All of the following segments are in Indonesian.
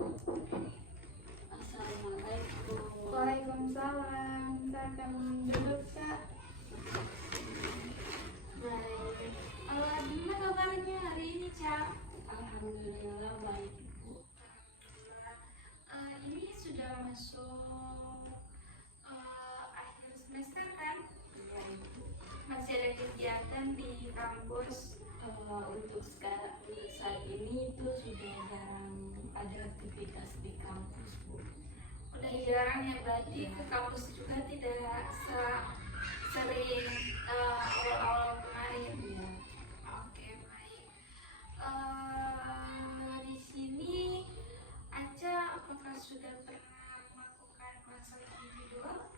Assalamualaikum. Waalaikumsalam. Silakan duduk, Kak. Baik. Gimana kabarnya hari ini, Cak? Alhamdulillah baik, Bu. Ini sudah masuk akhir semester kan? Iya, Ibu. Masih ada kegiatan di kampus. Untuk saat ini itu sudah jarang ada aktivitas di kampus, Bu. Udah jarang ya, berarti ke kampus juga tidak sering awal-awal kemarin. Iya. Oke, baik. Di sini Aca apakah sudah pernah melakukan konseling individual?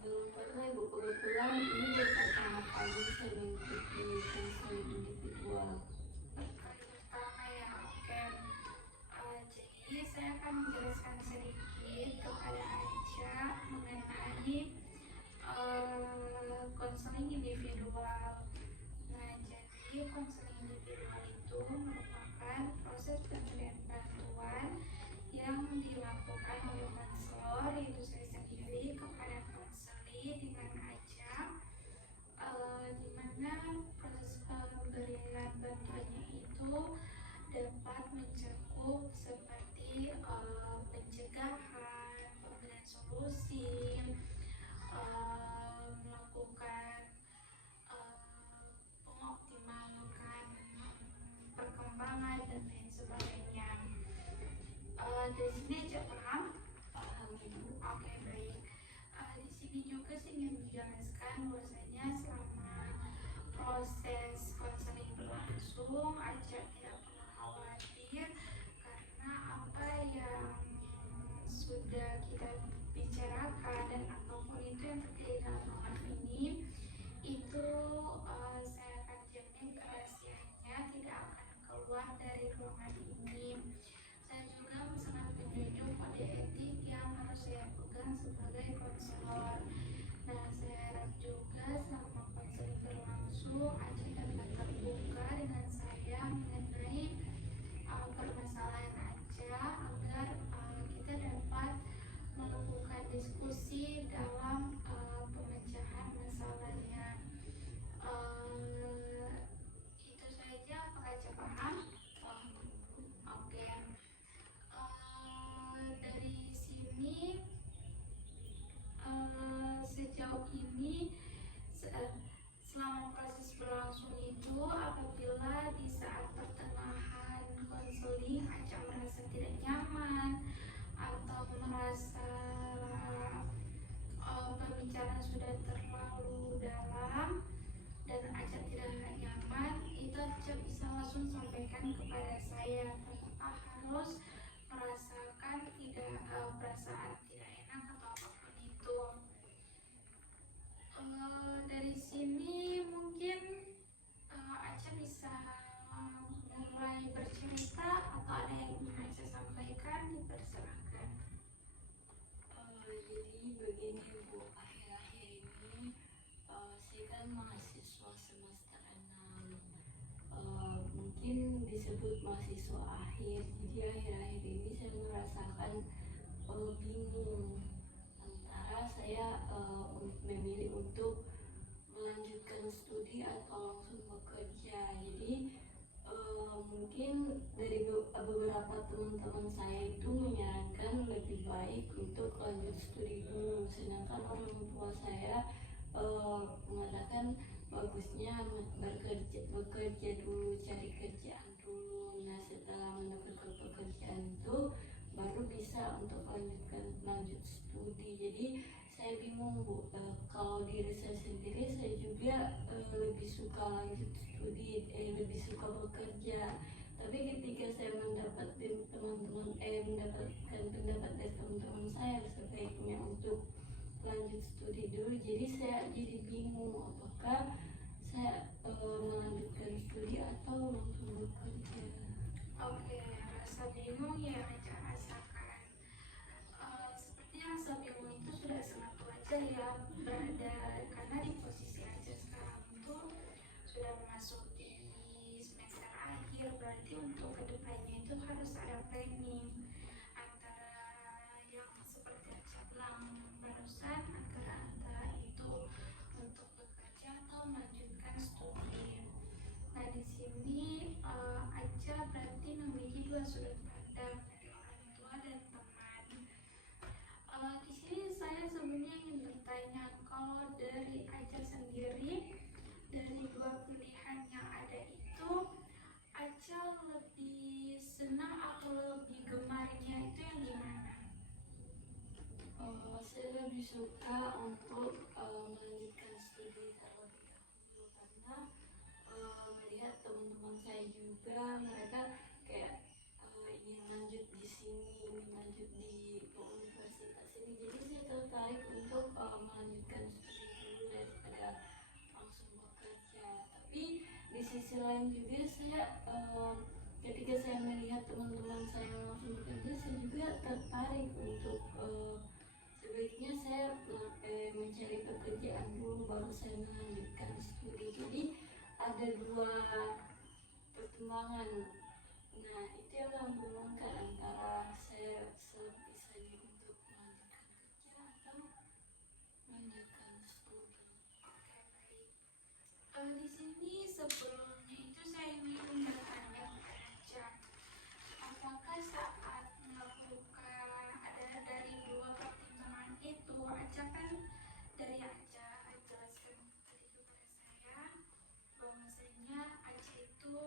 Belum pernah, Bu. Kebetulan ini baru pertama kali saya mengikuti konseling individual. Kali pertama ya, oke. Jadi saya akan menjelaskan sedikit kepada Aca mengenai konseling individual. Nah, jadi konseling individual itu merupakan proses pemberian bantuan yang dilakukan oleh konselor, yaitu saya sendiri, kepada konseli dengan Aca, di mana proses pemberian bantuannya itu dapat mencakup seperti pencegahan, pemberian solusi, melakukan pengoptimalan perkembangan dan lain sebagainya. Dari sini aja paham? Paham, Ibu. Oke, baik. Di sini juga sih ingin menjelaskan bahwasanya selama proses konseling berlangsung, Aca tidak perlu khawatir karena apa yang sudah kita bicarakan dan apapun itu yang terkait dalam ruangan ini itu saya akan jamin rahasianya tidak akan keluar dari ruangan ini. Saya juga sangat menjunjung kode etik yang harus saya pegang sebagai konselor. Nah, saya harap juga selama konseling berlangsung Aca dapat terbuka dengan saya mengenai permasalahan Aca agar kita dapat melakukan diskusi dalam pemecahan masalahnya. Itu saja, apakah Aca paham? Oke. Dari sini sejauh ini selama proses berlangsung itu, apabila di saat pertengahan konseling Aca merasa tidak nyaman atau merasa pembicaraan sudah terlalu dalam dan Aca tidak nyaman, itu Aca bisa langsung sampaikan kepada saya tanpa harus merasakan perasaan tidak enak atau apapun itu. Dari sini mungkin Aca bisa mulai bercerita atau ada yang ingin Aca sampaikan, dipersilakan. Jadi begini, Bu, akhir-akhir ini saya kan mahasiswa semester 6, mungkin disebut mahasiswa akhir. Jadi akhir-akhir ini saya merasakan bingung antara saya memilih untuk melanjutkan studi atau langsung bekerja. Jadi mungkin dari beberapa teman-teman saya itu menyarankan lebih baik untuk lanjut studi dulu, sedangkan orang tua saya mengatakan bagusnya bekerja dulu, cari kerjaan dulu. Nah, setelah mendapatkan pekerjaan itu baru bisa untuk lanjut studi. Jadi saya bingung, Bu. Kalau diri saya sendiri, saya juga lebih suka lanjut studi, lebih suka bekerja. Tapi ketika saya mendapatkan pendapat dari teman-teman saya sebaiknya untuk lanjut studi dulu, jadi saya jadi bingung apakah saya melanjutkan studi atau langsung bekerja. Oke, rasa bingung ya Aca rasakan. Sepertinya rasa bingung itu sudah sangat wajar ya, berada karena di posisi Aca sekarang itu sudah memasuki semester akhir, berarti untuk kedepannya itu harus ada planning dua sudut pandang dari orang tua dan teman. Di sini saya sebenarnya ingin bertanya, kalau dari Aca sendiri, dari dua pilihan yang ada itu, Aca lebih senang atau lebih gemarnya itu yang gimana? Saya lebih suka untuk melanjutkan studi terlebih dahulu karena melihat teman-teman saya juga mereka kayak ingin lanjut di sini, ingin lanjut di universitas ini. Jadi saya tertarik untuk melanjutkan studi dulu daripada langsung bekerja. Tapi di sisi lain juga saya ketika saya melihat teman-teman saya yang langsung bekerja, saya juga tertarik untuk sebaiknya saya mencari pekerjaan dulu baru saya melanjutkan studi. Jadi ada dua pertimbangan. Nah, itu yang membingungkan antara saya sebisanya untuk melanjutkan kerja atau melanjutkan studi. Oke, baik. Di sini sebelumnya itu saya ingin bertanya kepada Aca, apakah saat melakukan ada dari dua pertimbangan itu, Aca kan dari Aca jelaskan tadi kepada saya bahwasanya Aca itu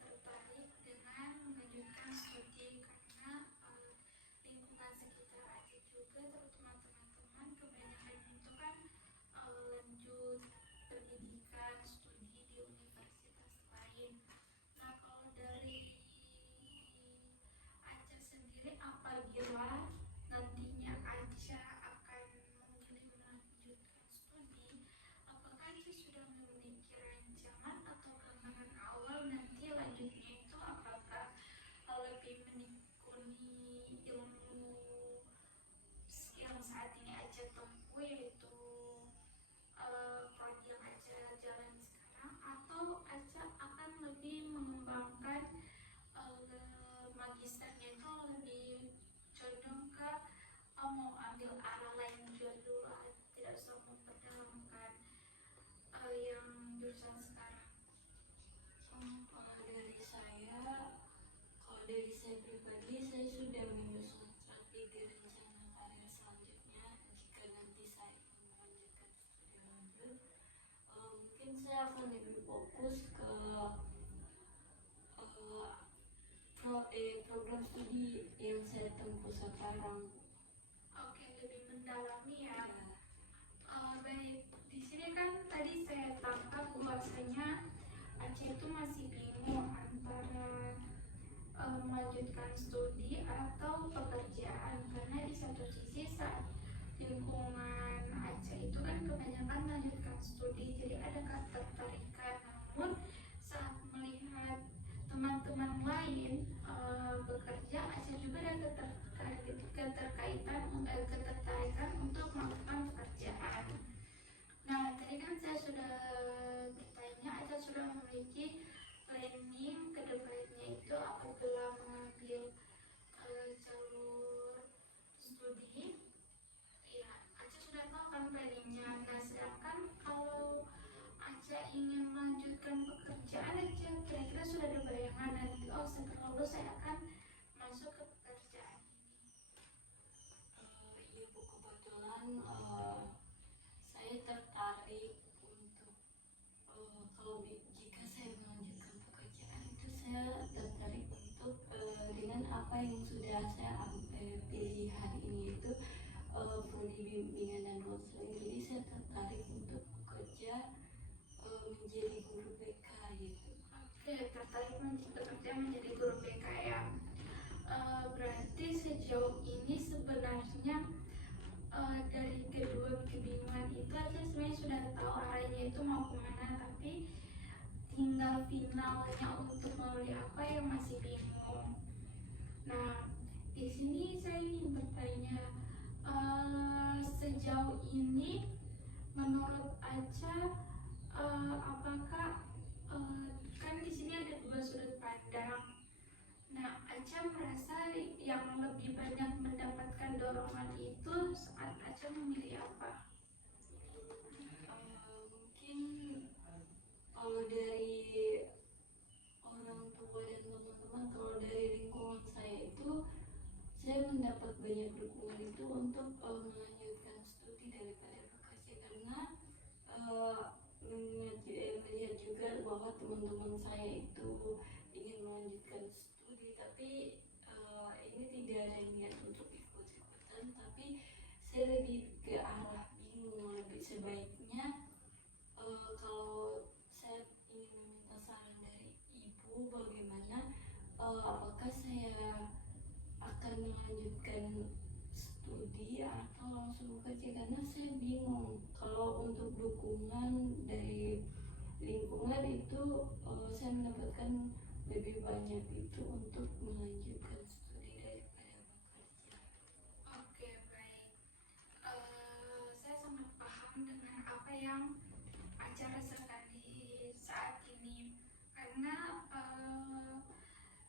tertarik dengan melanjutkan studi karena lingkungan sekitar Aca juga terutama teman-teman kebanyakan itu kan lanjut pendidikan studi di universitas lain. Nah, kalau dari Aca sendiri, apabila nantinya Aca akan memilih melanjutkan studi, apakah Aca sudah memiliki rancangan atau gambaran awal nanti lanjutnya itu apakah lebih menekuni ilmu yang saat ini Aca tempuh, yaitu prodi yang Aca jalani sekarang, atau Aca akan lebih mengembangkan magisternya itu lebih condong ke mau ambil arah lain juga dulu, tidak usah memperdalamkan yang jurusan sekarang. Kalau dari saya pribadi, saya sudah menyusun strategi rencana karir selanjutnya jika nanti saya melanjutkan studi lanjut. Mungkin saya akan lebih fokus ke program studi yang saya tempuh sekarang. Oke, lebih mendalami ya. Ya. Baik, di sini kan tadi saya tangkap bahwasanya Aca itu masih bingung antara melanjutkan studi atau pekerjaan, karena di satu sisi saat lingkungan Aca itu kan kebanyakan melanjutkan studi, jadi ada ketertarikan. Namun saat melihat teman-teman lain bekerja, Aca juga ada ketertarikan untuk melakukan pekerjaan. Nah, tadi kan saya sudah bertanya, Aca sudah memiliki planning ke depannya itu apabila mengambil jalur studi, ya Aca sudah tahu kan planningnya. Nah, sedangkan kalau Aca ingin melanjutkan pekerjaan, Aca kira-kira sudah ada bayangan nanti, oh setelah lulus saya akan masuk ke pekerjaan ini. Ya Bu, kebetulan saya tertarik untuk jika saya melanjutkan pekerjaan itu saya tertarik untuk dengan apa yang sudah saya pilih hari ini, itu prodi bimbingan dan konseling. Jadi saya tertarik untuk bekerja menjadi guru BK gitu. Oke, tertarik bekerja menjadi guru BK ya. Berarti sejauh ini sebenarnya dari kedua kebingungan itu aja sebenarnya sudah tahu arahnya itu mau kemana, tapi tinggal finalnya untuk memilih apa yang masih bingung. Nah, di sini saya ingin bertanya, sejauh ini menurut Aca apakah kan di sini ada dua sudut pandang. Nah, Aca merasa yang lebih banyak mendapatkan dorongan itu saat Aca memilih apa? Mungkin kalau dari orang tua dan teman-teman, kalau saya mendapat banyak dukungan itu untuk melanjutkan studi daripada bekerja, karena melihat juga bahwa teman-teman saya itu ingin melanjutkan studi, tapi ini tidak ada niat untuk ikut-ikutan, tapi saya lebih ke arah bingung, lebih sebaiknya kalau saya ingin meminta saran dari ibu, bagaimana apakah saya akan melanjutkan studi atau langsung bekerja, karena saya bingung. Kalau untuk dukungan dari lingkungan itu saya mendapatkan lebih banyak itu untuk melanjutkan studi daripada bekerja. Oke, baik. Saya sangat paham dengan apa yang Aca rasakan di saat ini, karena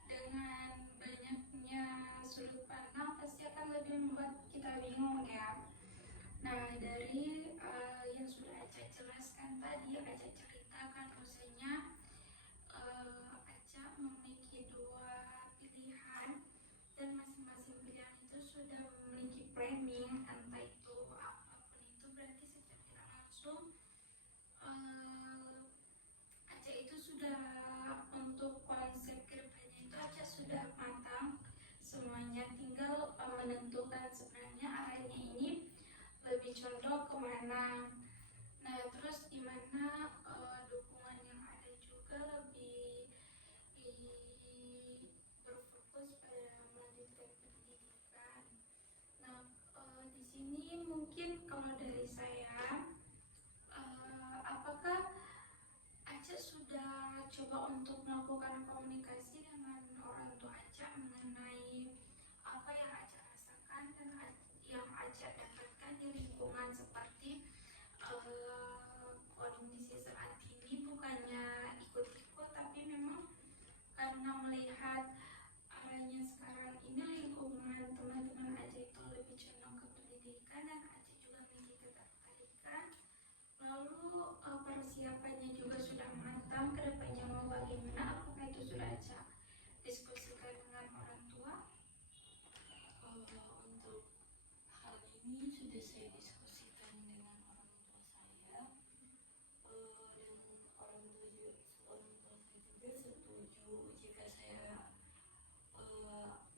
dengan banyaknya sudut pandang pasti akan lebih membuat kita bingung ya. Nah, dari yang sudah Aca jelaskan tadi, Aca ceritakan bahwasanya Aca memiliki dua pilihan, dan masing-masing pilihan itu sudah memiliki planning, entah itu apapun itu, berarti secara tidak langsung Aca itu sudah, untuk konsep kedepannya itu Aca sudah matang semuanya, tinggal menentukan sebenarnya arahnya ini lebih condong kemana. Nah, terus dimana dukungan yang ada juga lebih berfokus pada melanjutkan pendidikan. Nah, di sini mungkin kalau dari saya, apakah Aca sudah coba untuk melakukan komunikasi dengan orang tua Aca mengenai apa yang Aca rasakan dan yang Aca dapatkan di lingkungan, seperti kondisi saat ini bukannya ikut-ikut, tapi memang karena melihat arahnya sekarang ini lingkungan teman-teman Aca itu lebih condong ke pendidikan, dan Aca juga memiliki ketertarikan. Lalu persiapannya juga sudah matang, kedepannya mau bagaimana, apakah itu sudah Aca diskusikan dengan orang tua? Untuk hal ini sudah saya diskusikan dengan orang tua saya, dan orang tua saya juga setuju jika saya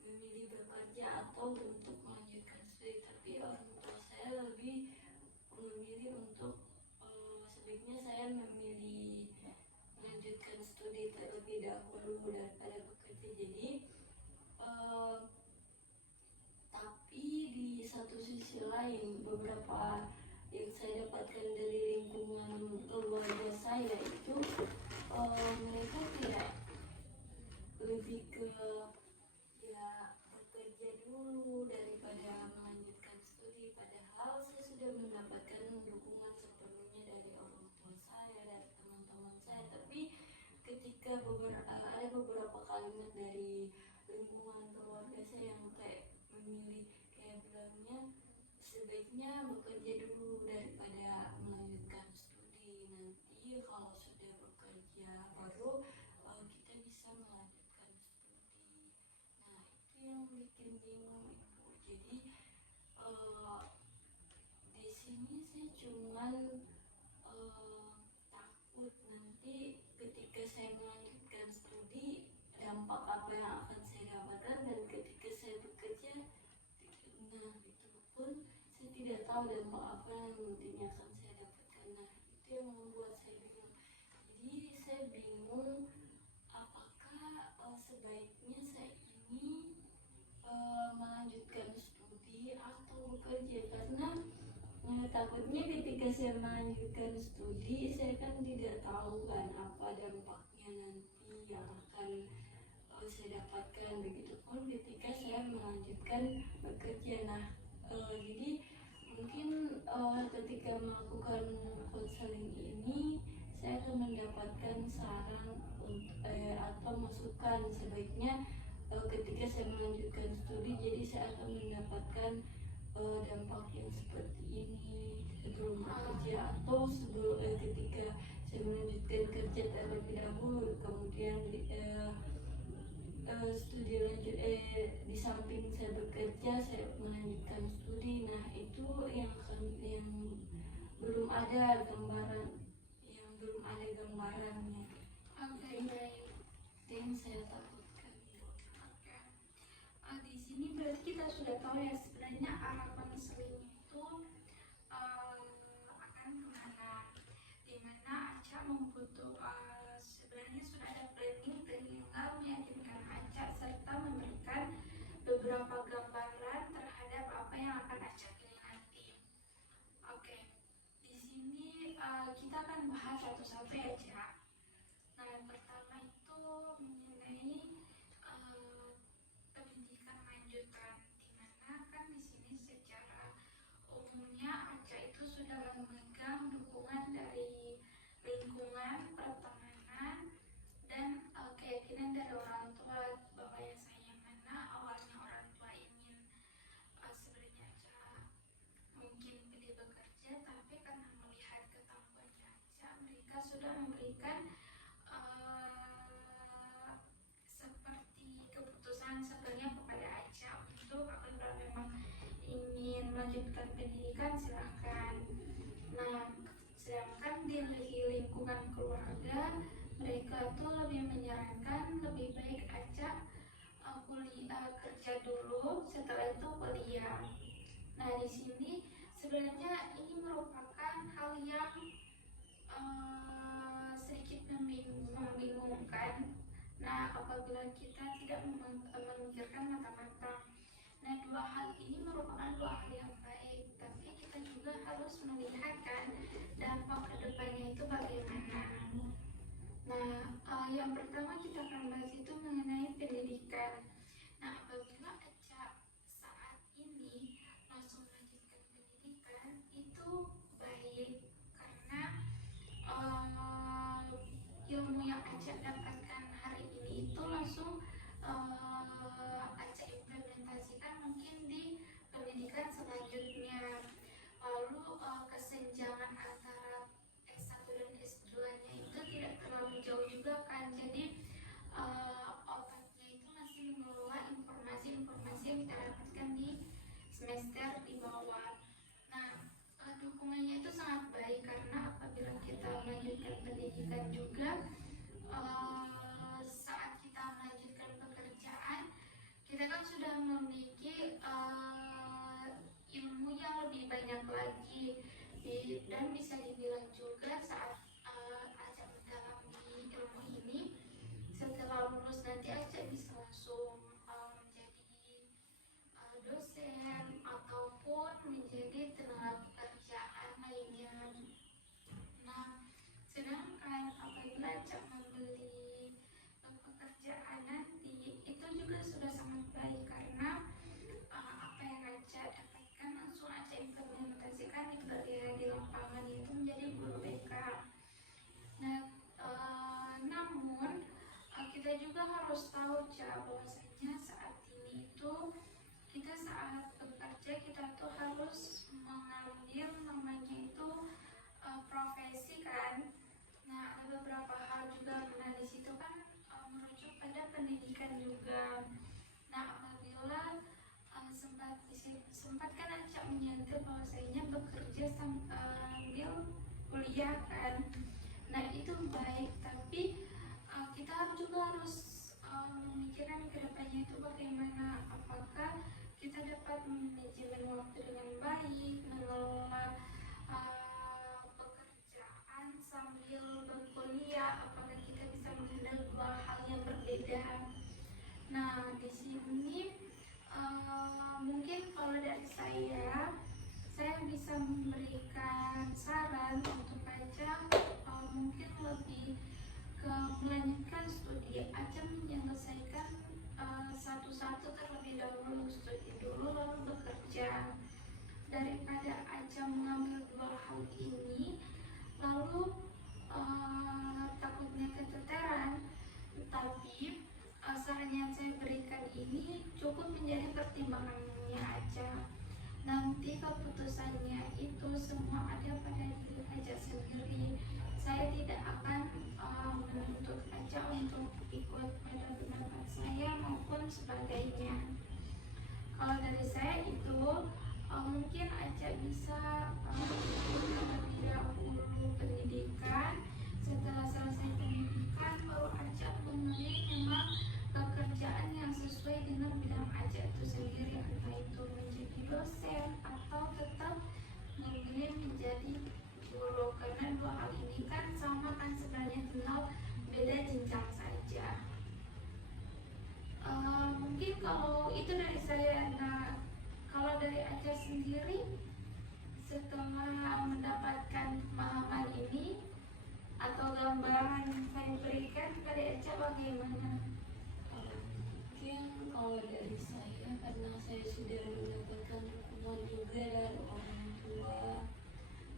memilih bekerja atau untuk melanjutkan studi. Tapi orang tua saya lebih memilih untuk sebaiknya saya memilih melanjutkan studi terlebih dahulu daripada bekerja. Jadi tapi di satu sisi lain, beberapa yang saya dapatkan dari lingkungan keluarga saya itu mereka tidak, lebih ke ya bekerja dulu daripada melanjutkan studi, padahal saya sudah mendapatkan dukungan sepenuhnya dari orang tua saya, dari teman-teman saya. Tapi ketika ada beberapa kalimat dari lingkungan keluarga saya yang kayak memilih, kayak bilangnya sebaiknya bekerja dulu daripada melanjutkan studi, nanti kalau sudah bekerja baru kita bisa melanjutkan studi. Nah, itu yang bikin bingung ibu. Jadi di sini saya cuman takut nanti ketika saya melanjutkan studi dampak apa yang akan saya dapatkan, dan ketika saya bekerja, nah itu pun saya tidak tahu dampak apa yang nantinya akan saya dapatkan. Nah, itu yang membuat saya bingung. Jadi saya bingung apakah sebaiknya saya ini melanjutkan studi atau bekerja, karena takutnya ketika saya melanjutkan studi saya kan tidak tahu kan apa dampaknya nanti yang akan saya dapatkan, begitupun ketika saya melanjutkan bekerja. Nah, jadi mungkin ketika melakukan konseling ini saya akan mendapatkan saran atau masukan sebaiknya ketika saya melanjutkan studi, jadi saya akan mendapatkan dampak yang seperti ini sebelum bekerja, atau sebelum ketika saya melanjutkan kerja terlebih dahulu, kemudian studi lanjut di samping saya bekerja saya melanjutkan studi. Nah itu yang belum ada gambarannya. Oke, baik. Itu yang saya takutkan. Oke. Di sini berarti kita sudah tahu ya sebenarnya arah konseling itu akan kemana, dimana Aca sebenarnya sudah ada planning tinggal meyakinkan Aca serta memberikan beberapa gambaran terhadap apa yang akan Aca pilih nanti. Oke, di sini kita akan bahas satu-satu ya Aca. Nah, yang pertama itu mengenai pendidikan lanjutan, dimana kan di sini secara umumnya Aca itu sudah memegang dukungan dari lingkungan pertemanan dan keyakinan dari orang tua bahwa yang mana awalnya orang tua ingin sebenarnya Aca mungkin pilih bekerja, tapi karena melihat kemampuannya Aca, mereka sudah memberikan seperti keputusan sebenarnya kepada Aca untuk apabila memang ingin melanjutkan pendidikan silahkan. Nah, sedangkan di lingkungan keluarga mereka tuh lebih menyarankan lebih baik Aca kuliah kerja dulu, setelah itu kuliah. Nah, di sini sebenarnya ini merupakan hal yang sedikit membingungkan. Nah, apabila kita tidak memikirkan matang-matang. Nah, dua hal ini merupakan dua hal yang baik, tapi kita juga harus melihat kan dampak kedepannya itu bagaimana. Nah, yang pertama kita akan bahas itu mengenai pendidikan. Nah, apabila Aca saat ini langsung melanjutkan pendidikan itu baik, karena ilmu yang Aca dapatkan hari ini itu langsung Aca implementasikan mungkin di pendidikan selanjutnya. Lalu kesenjangan antara S1 dan S2-nya itu tidak terlalu jauh juga kan, jadi otaknya itu masih mengelola informasi-informasi yang kita dapatkan di semester di bawah. Nah, dukungannya itu sangat baik karena apabila kita melanjutkan pendidikan juga saat kita melanjutkan pekerjaan kita kan sudah memiliki ilmu yang lebih banyak lagi, dan bisa dibilang juga saat Aca mendalami ilmu ini setelah lulus nanti Aca bisa langsung menjadi dosen ataupun menjadi tenaga pekerjaan lainnya. Nah, sedangkan apabila Aca membeli pekerjaan nanti itu juga sudah sangat baik karena apa yang Aca dapatkan langsung Aca implementasikan di lapangan itu menjadi guru BK. Nah, namun kita juga harus tahu bahwasanya saat ini itu kita saat bekerja kita tuh harus mengambil namanya itu profesi kan. Nah, ada beberapa hal juga, nah di situ kan merujuk pada pendidikan juga. Nah, apabila sempat kan Aca menyentuh bahwasanya bekerja sambil kuliah kan. Nah, itu baik, tapi kita juga harus memikirkan kedepannya itu bagaimana, apakah kita dapat manajemen waktu dengan baik, mengelola pekerjaan sambil berkuliah, apakah kita bisa menghandle dua hal yang berbeda. Nah, di sini mungkin kalau dari saya bisa memberikan saran untuk Aca mungkin lebih ke melanjutkan studi. Aca menyelesaikan satu-satu terlebih dahulu, studi dulu lalu bekerja, daripada Aca mengambil dua hal ini lalu takutnya keteteran. Tapi saran yang saya berikan ini cukup menjadi pertimbangannya Aca. Nanti keputusannya itu semua ada pada diri Aca sendiri. Saya tidak akan menuntut Aca untuk ikut pada pendapat saya maupun sebagainya. Kalau dari saya itu mungkin Aca bisa terlebih dahulu pendidikan. Setelah selesai pendidikan baru Aca memilih memang pekerjaan yang sesuai dengan bidang Aca itu sendiri, entah itu menjadi dosen atau tetap memilih menjadi guru, karena dua hal ini kan sama kan sebenarnya, tinggal beda jenjang saja. Mungkin kalau itu dari saya. Nah, kalau dari Aca sendiri setelah mendapatkan pemahaman ini atau gambaran yang saya berikan kepada Aca bagaimana? Mungkin kalau dari saya, karena saya sudah mendapatkan dukungan juga dari orang tua,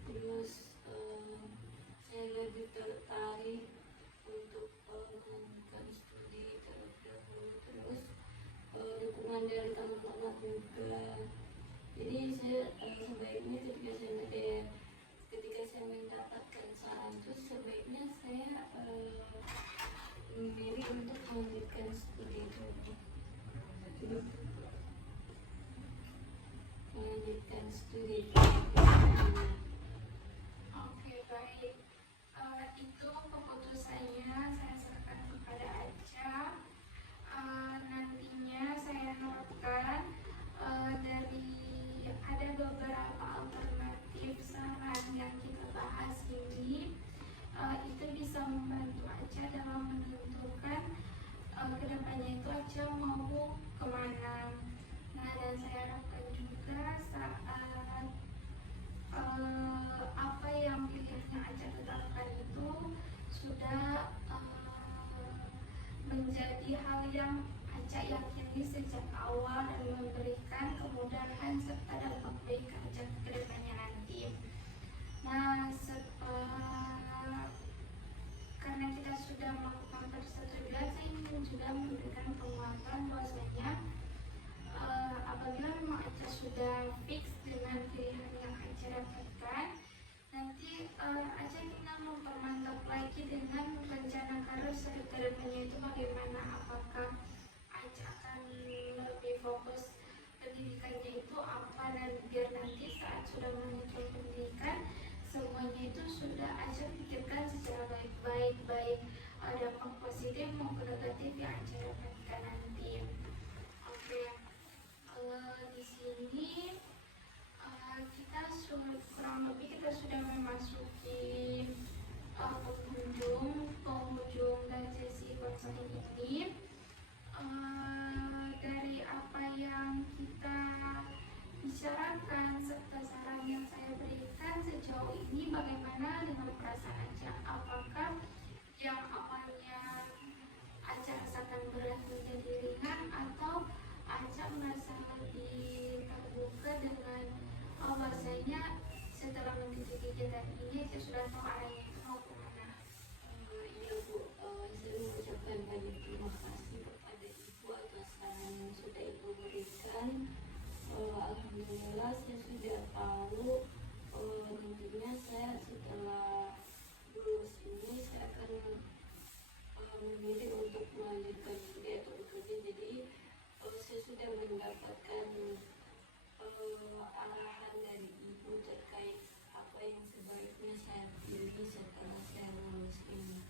terus saya lebih tertarik untuk melanjutkan studi terlebih dahulu, terus dukungan dari teman-teman juga. Jadi saya sebaiknya ketika saya mendapatkan saran itu sebaiknya saya memilih untuk melanjutkan studi dulu. Melanjutkan studi Oke, baik. Itu keputusannya saya serahkan kepada Aca. Nantinya saya harapkan dari ada beberapa alternatif saran yang kita bahas ini, itu bisa membantu Aca dalam menentukan kedepannya itu Aca mau kemana. Nah, dan saya harapkan juga saat apa yang pilihan yang Aca tetapkan itu sudah menjadi hal yang Aca yakini sejak awal dan memberikan kemudahan serta dampak baik ke Aca ke depannya nanti. Nah, karena kita sudah melakukan persetujuan, saya ingin juga memberikan penguatan bahwasanya apabila memang Aca sudah fix dengan pilihan yang Aca dapatkan, nanti Aca tinggal mempermantap lagi dengan rencana karir ke depannya itu bagaimana. Apakah Aca akan lebih fokus pendidikannya itu apa, dan biar nanti saat sudah melanjutkan pendidikan semuanya itu sudah Aca pikirkan secara baik-baik, baik dampak positif maupun negatif yang Aca dapatkan nanti. Oke. Di sini kita kurang lebih kita sudah memasuki penghujung dari sesi konseling ini. Dari apa yang kita bicarakan serta saran yang saya berikan sejauh ini, bagaimana dengan perasaan Aca? Apakah yang awalnya Aca rasakan berat menjadi ringan, atau Aca merasa lebih terbuka dengan bahwasanya setelah mendidik kegiatan ini Aca sudah tahu arahnya itu mau kemana? Iya Bu, saya mengucapkan banyak terima kasih kepada Ibu atas saran yang sudah Ibu berikan. Alhamdulillah saya sudah tahu nantinya saya setelah lulus ini saya akan memilih untuk melanjutkan studi atau bekerja. Jadi saya sudah mendapatkan arahan dari Ibu terkait apa yang sebaiknya saya pilih setelah saya lulus ini.